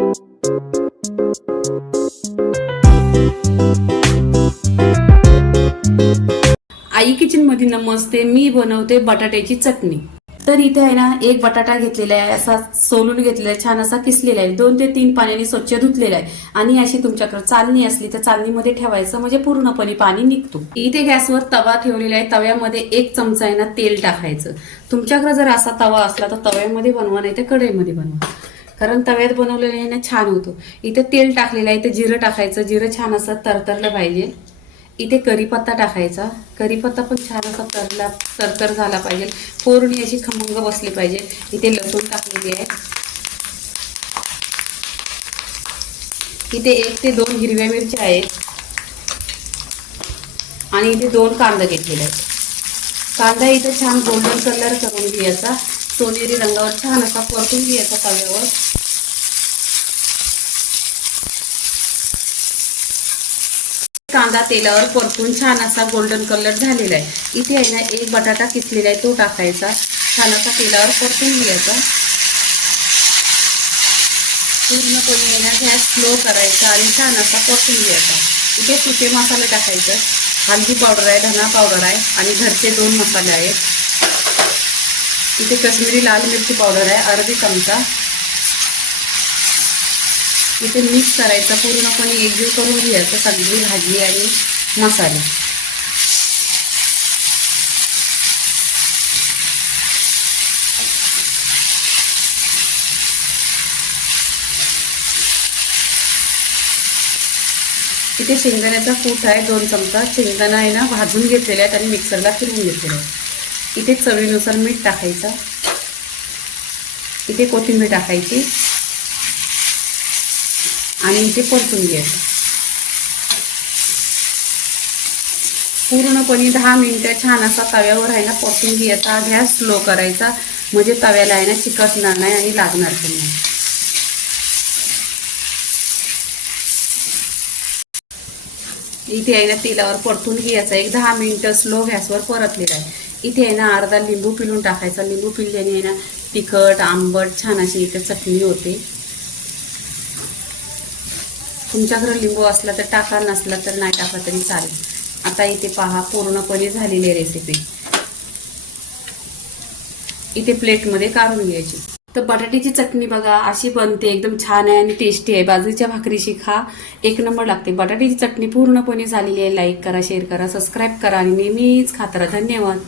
आई kitchen मध्ये नमस्ते. मी बनवते बटाट्याची चटणी. तर इथे आहे ना, एक बटाटा घेतलेला आहे, असा सोलून घेतलेला आहे, छान असा किसलेला आहे, 2 ते 3 पाण्याने स्वच्छ धुतलेला आहे. आणि अशी तुमच्याकडे चालणी असली तर चालणीमध्ये ठेवायचं, म्हणजे पूर्णपणे पाणी निघतो. इथे गॅसवर तवा ठेवलेला आहे, तव्यामध्ये 1 चमचा आहे ना तेल टाकायचं. तुमच्याकडे जर असा तवा असला तर तव्यामध्ये बनवा, नाही तर कढईमध्ये बनवा, कारण तव्यात बनवलेलं आहे ना छान होतो. इथे तेल टाकलेलं आहे, इथे जिरं टाकायचं, जिरं छान असं तरतरलं पाहिजे. इथे कढीपत्ता टाकायचा, कढीपत्ता पण छान असा तरतर झाला पाहिजे, फोडणी अशी खमंग बसली पाहिजे. इथे लसूण टाकलेली आहे. इथे 1 ते 2 हिरव्या मिरच्या आहेत आणि इथे 2 कांदा घेतलेले आहेत. कांदा इथे छान गोल्डन कलर करून घ्यायचा, सोनेरी रंगावर छान असा परतून घ्यायचा तव्यावर. कांदा तेलावर परतून छान असा गोल्डन कलर झालेला आहे. इथे आहे ना 1 बटाटा किसलेला आहे, तो टाकायचा, छान असा तेलावर परतून घ्यायचा. पूर्णपणे ना गॅस स्लो करायचा आणि छान असा परतून घ्यायचा. इथे सुके मसाले टाकायचे, हळदी पावडर आहे, धना पावडर आहे आणि घरचे 2 मसाले आहेत. इथे काश्मीरी लाल मिरची पावडर आहे, अर्धी चमचा. इथे मिक्स करायचं, पूर्णपणे एकजीव करून घ्यायचं सगळी भाजी आणि मसाले. इथे शेंगदाण्याचा कूट आहे 2 चमचा. शेंगदाणा आहे ना भाजून घेतलेले आहेत आणि मिक्सरला फिरवून घेतलेले आहेत. इथे चवीनुसार मीठ टाकायचं. इथे कोथिंबीर टाकायची आणि इथे परतून घ्यायचं. पूर्णपणे 10 मिनिटं छान असा तव्यावर आहे ना परतून घ्यायचा. गॅस स्लो करायचा, म्हणजे तव्याला आहे ना चिकटणार नाही आणि लागणार पण नाही. इथे आहे ना तेलावर परतून घ्यायचा, 10 मिनिटं स्लो गॅसवर परतलेला आहे. इथे आहे ना अर्धा लिंबू पिळून टाकायचा. लिंबू पिळल्याने आहे ना तिखट आंबट छान अशी इथे चटणी होते. तुमच्याकडे लिंबू असला तर टाका, नसला तर नाही टाकला तरी चालेल. आता इथे पहा पूर्णपणे झालेली रेसिपी. इथे प्लेटमध्ये काढून घ्यायची. तर बटाट्याची चटणी बघा अशी बनते, एकदम छान आहे आणि टेस्टी आहे. बाजरीच्या भाकरीशी खा, 1 नंबर लागते. बटाट्याची चटणी पूर्णपणे झालेली आहे. लाईक करा, शेअर करा, सबस्क्राईब करा आणि नेहमीच खात राहा. धन्यवाद.